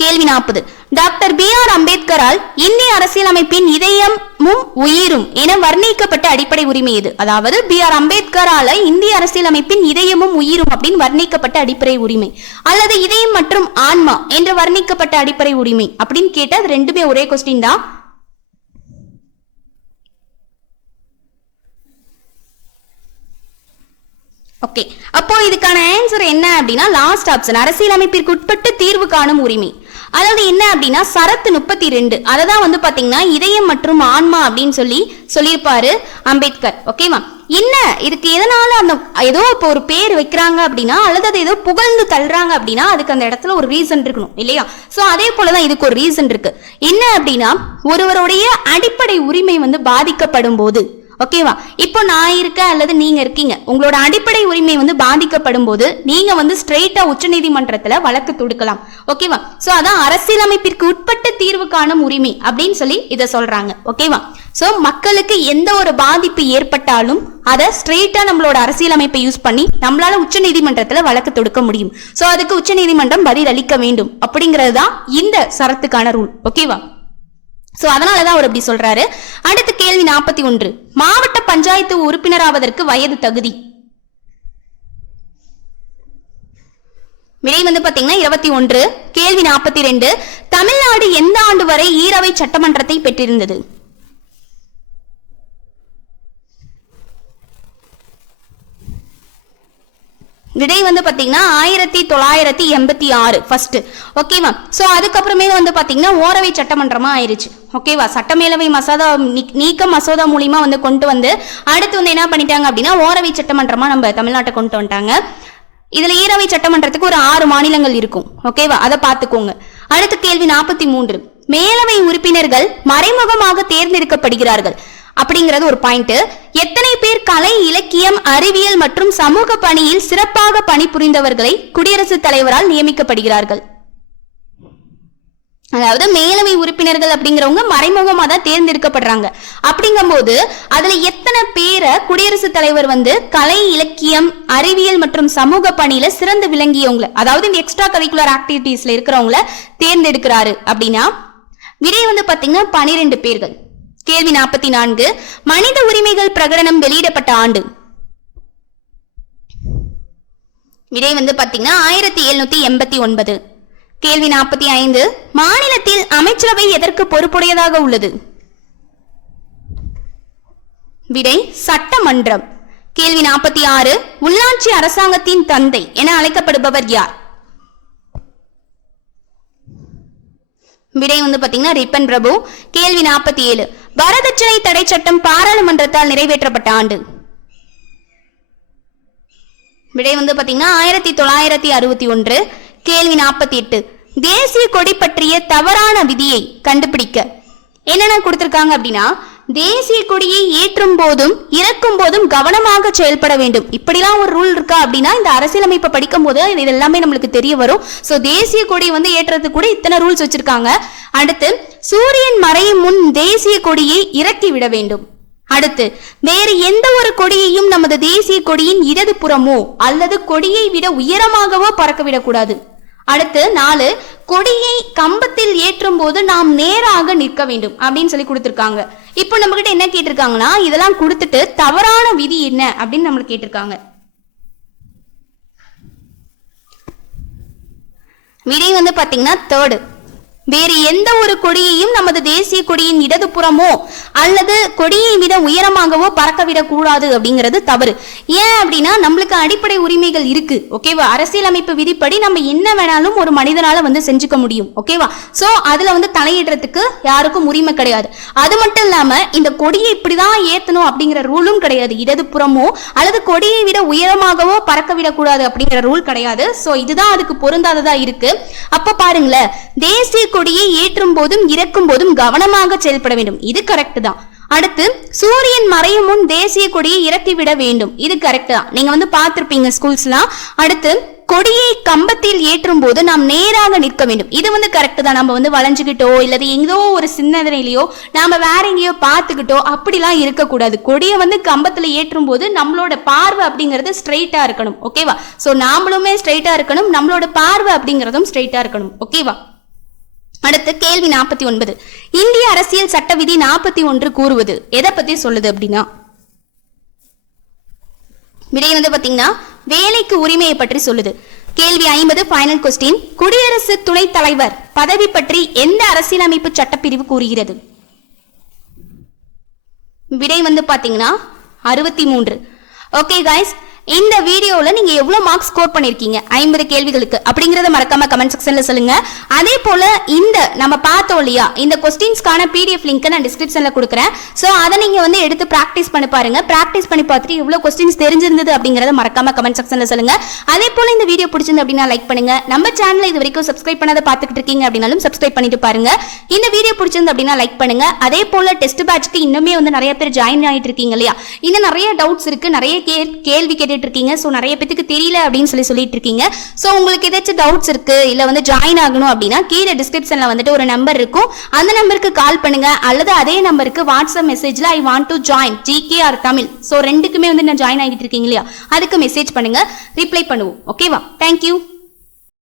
கேள்வி 40. Doctor B.R. அம்பேத்கரால் இந்திய அரசியலமைப்பின் இதயமும் உயிரும் என வர்ணிக்கப்பட்ட அடிப்படை உரிமை எது? அதாவது B.R. அம்பேத்கரால இந்திய அரசியலமைப்பின் இதயமும் உயிரும் அப்படின்னு வர்ணிக்கப்பட்ட அடிப்படை உரிமை, அல்லது இதயம் மற்றும் ஆன்மா என்று வர்ணிக்கப்பட்ட அடிப்படை உரிமை அப்படின்னு கேட்டா அது ரெண்டுமே ஒரே கொஸ்டின் தான். ஓகே, அப்போ இதுக்கான ஆன்சர் என்ன அப்படின்னா லாஸ்ட் ஆப்ஷன் அரசியலமைப்பிற்கு உட்பட்டு தீர்வு காணும் உரிமை. அதாவது என்ன அப்படின்னா சரத்து 32 அததான் பாத்தீங்கன்னா இதயம் மற்றும் ஆன்மா அப்படின்னு சொல்லியிருப்பாரு அம்பேத்கர். ஓகேவா? என்ன இதுக்கு எதனால அந்த ஏதோ இப்போ ஒரு பேர் வைக்கிறாங்க அப்படின்னா அல்லது அதை ஏதோ புகழ்ந்து தள்ளுறாங்க அப்படின்னா அதுக்கு அந்த இடத்துல ஒரு ரீசன் இருக்கணும் இல்லையா? சோ அதே போலதான் இதுக்கு ஒரு ரீசன் இருக்கு. என்ன அப்படின்னா ஒருவருடைய அடிப்படை உரிமை பாதிக்கப்படும் போது, ஓகேவா, இப்போ நான் இருக்கேன் அல்லது நீங்க இருக்கீங்க, உங்களோட அடிப்படை உரிமை பாதிக்கப்படும் போது நீங்க ஸ்ட்ரெயிட்டா உச்சநீதிமன்றத்துல வழக்கு தொடுக்கலாம். ஓகேவா? சோ அதான் அரசியலமைப்பிற்கு உட்பட்ட தீர்வு காணும் உரிமை அப்படின்னு இத சொல்றாங்க. ஓகேவா? சோ மக்களுக்கு எந்த ஒரு பாதிப்பு ஏற்பட்டாலும் அதை ஸ்ட்ரெயிட்டா நம்மளோட அரசியலமைப்பை யூஸ் பண்ணி நம்மளால உச்சநீதிமன்றத்துல வழக்கு தொடுக்க முடியும். சோ அதுக்கு உச்சநீதிமன்றம் பதில் அளிக்க வேண்டும் அப்படிங்கிறது தான் இந்த சரத்துக்கான ரூல். ஓகேவா? சோ அதனாலதான் அவர் அப்படி சொல்றாரு. அடுத்த கேள்வி 41. மாவட்ட பஞ்சாயத்து உறுப்பினராவதற்கு வயது தகுதி? விடை பாத்தீங்கன்னா 21. கேள்வி 42. தமிழ்நாடு எந்த ஆண்டு வரை ஈரவை சட்டமன்றத்தை பெற்றிருந்தது? விடை பாத்தீங்கன்னா 1986 ஃபர்ஸ்ட். ஓகேவா? சோ அதுக்கப்புறமே பாத்தீங்கன்னா ஓரவை சட்டமன்றமா ஆயிருச்சு. ஓகேவா? சட்டமேலவை மசோதா நீக்கம் மசோதா மூலியமா கொண்டு அடுத்து என்ன பண்ணிட்டாங்க அப்படின்னா ஓரவை சட்டமன்றமா நம்ம தமிழ்நாட்டை கொண்டு வந்துட்டாங்க. இதுல ஈரவை சட்டமன்றத்துக்கு ஒரு 6 மாநிலங்கள் இருக்கும். ஓகேவா? அதை பார்த்துக்கோங்க. அடுத்த கேள்வி 43. மேலவை உறுப்பினர்கள் மறைமுகமாக தேர்ந்தெடுக்கப்படுகிறார்கள் அப்படிங்கிறது ஒரு பாயிண்ட். எத்தனை பேர் கலை, இலக்கியம், அறிவியல் மற்றும் சமூக பணியில் சிறப்பாக பணிபுரிந்தவர்களை குடியரசுத் தலைவரால் நியமிக்கப்படுகிறார்கள்? அதாவது மேலவை உறுப்பினர்கள் அப்படிங்கிறவங்க மறைமுகமா தான் தேர்ந்தெடுக்கப்படுறாங்க. அப்படிங்கும் போது அதுல எத்தனை பேரை குடியரசுத் தலைவர் கலை, இலக்கியம், அறிவியல் மற்றும் சமூக பணியில சிறந்து விளங்கியவங்களை, அதாவது இந்த எக்ஸ்ட்ரா கரிக்குலர் ஆக்டிவிட்டீஸ்ல இருக்கிறவங்கள தேர்ந்தெடுக்கிறாரு அப்படின்னா விடை பாத்தீங்கன்னா 12 பேர்கள். கேள்வி 44. மனித உரிமைகள் பிரகடனம் வெளியிடப்பட்ட ஆண்டு? விடை பாத்தீங்கன்னா 1789. கேள்வி 45. மாநிலத்தில் அமைச்சரவை எதற்கு பொறுப்புடையதாக உள்ளது? விடை சட்டமன்றம். கேள்வி 46. உள்ளாட்சி அரசாங்கத்தின் தந்தை என அழைக்கப்படுபவர் யார்? விடை பாத்தீங்கன்னா ரிப்பன் பிரபு. கேள்வி 47. வரதட்சணை தடை சட்டம் பாராளுமன்றத்தால் நிறைவேற்றப்பட்ட ஆண்டு? விடை பாத்தீங்கன்னா 1961. கேள்வி 48. தேசிய கொடி பற்றிய தவறான விதியை கண்டுபிடிக்க என்னென்ன கொடுத்திருக்காங்க அப்படின்னா தேசிய கொடியை ஏற்றும் போதும் இறக்கும் போதும் கவனமாக செயல்பட வேண்டும். இப்படிலாம் ஒரு ரூல் இருக்கா அப்படின்னா இந்த அரசியலமைப்பை படிக்கும் போது இது எல்லாமே நம்மளுக்கு தெரிய வரும். சோ தேசிய கொடி ஏற்றுறது கூட இத்தனை ரூல்ஸ் வச்சிருக்காங்க. அடுத்து சூரியன் மறையும் முன் தேசிய கொடியை இறக்கி விட வேண்டும். அடுத்து வேறு எந்த ஒரு கொடியையும் நமது தேசிய கொடியின் இடது புறமோ அல்லது கொடியை விட உயரமாகவோ பறக்க விடக்கூடாது. அடுத்து 4 கொடியை கம்பத்தில் ஏற்றும் போது நாம் நேராக நிற்க வேண்டும் அப்படின்னு கொடுத்திருக்காங்க. இப்போ நம்ம கிட்ட என்ன கேட்டிருக்காங்கன்னா இதெல்லாம் கொடுத்துட்டு தவறான விதி என்ன அப்படின்னு நம்மளுக்கு கேட்டிருக்காங்க. விடை பாத்தீங்கன்னா 3rd. வேறு எந்த ஒரு கொடியையும் நமது தேசிய கொடியின் இடதுபுறமோ அல்லது கொடியை விட உயரமாகவோ பறக்க விடக்கூடாது அப்படிங்கிறது தவறு. ஏன் அப்படின்னா நம்மளுக்கு அடிப்படை உரிமைகள் இருக்கு. ஓகேவா? அரசியலமைப்பு விதிப்படி நம்ம என்ன வேணாலும் ஒரு மனிதனால வந்து செஞ்சுக்க முடியும். ஓகேவா? சோ அதுல வந்து தலையிடுறதுக்கு யாருக்கும் உரிமை கிடையாது. அது மட்டும் இல்லாம இந்த கொடியை இப்படிதான் ஏத்தணும் அப்படிங்கிற ரூலும் கிடையாது. இடதுபுறமோ அல்லது கொடியை விட உயரமாகவோ பறக்க விடக்கூடாது அப்படிங்கிற ரூல் கிடையாது. சோ இதுதான் அதுக்கு பொருந்தாததா இருக்கு. அப்ப பாருங்களேன், தேசிய கொடியை ஏற்றும் போதும் இறக்கும் போதும் கவனமாக செயல்பட வேண்டும். இது கரெக்ட் தான். அடுத்து, சூரியன் மறையும் முன் தேசிய கொடியை இறக்கி விட வேண்டும். இது கரெக்ட் தான். நீங்க வந்து பார்த்திருப்பீங்க ஸ்கூல்ஸ்லாம். அடுத்து, கொடியை கம்பத்தில் ஏற்றும் போது நாம் நேராக நிற்க வேண்டும். இது வந்து கரெக்ட் தான். நம்ம வந்து வளைஞ்சுக்கிட்டோ இல்லது எங்கோ ஒரு சின்னதனையிலையோ நாம வேற எங்கேயோ பார்த்துக்கிட்டோ அப்படிலாம் இருக்கக்கூடாது. கொடியை வந்து கம்பத்துல ஏற்றும் போது நம்மளோட பார்வை அப்படிங்கிறது ஸ்ட்ரெயிட்டா இருக்கணும். ஓகேவா? சோ நாமளுமே ஸ்ட்ரெயிட்டா இருக்கணும், நம்மளோட பார்வை அப்படிங்கிறதும் ஸ்ட்ரெயிட்டா இருக்கணும். ஓகேவா? அடுத்து கேள்வி 49. இந்திய அரசியல் சட்ட விதி 41 கூறுவது எதை பத்தி சொல்லுது அப்படின்னா, விடை வந்து பாத்தீங்கன்னா வேலைக்கு உரிமையை பற்றி சொல்லுது. கேள்வி 50 ஃபைனல் கொஸ்டின். குடியரசு துணைத் தலைவர் பதவி பற்றி எந்த அரசியலமைப்பு சட்டப்பிரிவு கூறுகிறது? விடை வந்து பாத்தீங்கன்னா 63. ஓகே கைஸ், இந்த வீடியோல நீங்க எவ்வளவு மார்க்ஸ் ஸ்கோர் பண்ணிருக்கீங்க 50 கேள்விகளுக்கு அப்படிங்கறத மறக்காம கமெண்ட் செக்ஷன்ல சொல்லுங்க. அதே போல இந்த நம்ம பார்த்தோம் இல்லையா, இந்த கொஸ்டின்ஸ்க்கான பிடிஎஃப் லிங்க் நான் டிஸ்கிரிப்ஷன்ல கொடுக்குறேன். சோ அதை நீங்க வந்து எடுத்து பிராக்டிஸ் பண்ணி பாருங்க. பிராக்டிஸ் பண்ணி பார்த்துட்டு எவ்வளவு கொஸ்டின்ஸ் தெரிஞ்சிருந்தது அப்படிங்கறத மறக்காம கமெண்ட் செக்ஷன்ல சொல்லுங்க. அதே போல இந்த வீடியோ பிடிச்சிருந்து அப்படின்னா லைக் பண்ணுங்க. நம்ம சேனலை இது வரைக்கும் சப்ஸ்கிரைப் பண்ணாத பார்த்துக்கிட்டு இருக்கீங்க அப்படின்னாலும் சப்ஸ்கிரைப் பண்ணிட்டு பாருங்க. இந்த வீடியோ பிடிச்சிருந்து அப்படின்னா லைக் பண்ணுங்க. அதே போல டெஸ்ட் பேட்ச்க்கு இன்னுமே வந்து நிறைய பேர் ஜாயின் ஆயிட்டு இருக்கீங்க இல்லையா, இன்னும் நிறைய டவுட்ஸ் இருக்கு, நிறைய கேள்வி இருக்கீங்க. சோ நிறைய பேருக்கு தெரியல அப்படின்னு சொல்லிட்டு இருக்கீங்க. சோ உங்களுக்கு ஏதாச்சும் டவுட்ஸ் இருக்கு இல்ல வந்து ஜாயின் ஆகணும் அப்படின்னா கீழே டிஸ்கிரிப்ஷன்ல வந்துட்டு ஒரு நம்பர் இருக்கும். அந்த நம்பருக்கு கால் பண்ணுங்க அல்லது அதே நம்பருக்கு வாட்ஸ்அப் மெசேஜ்ல I want to join GK or Tamil, so ரெண்டுக்குமே வந்து நான் ஜாயின் ஆகிட்டு இருக்கீங்க இல்லையா, அதுக்கு மெசேஜ் பண்ணுங்க, ரிப்ளை பண்ணுவோம். ஓகேவா? தேங்க்யூ.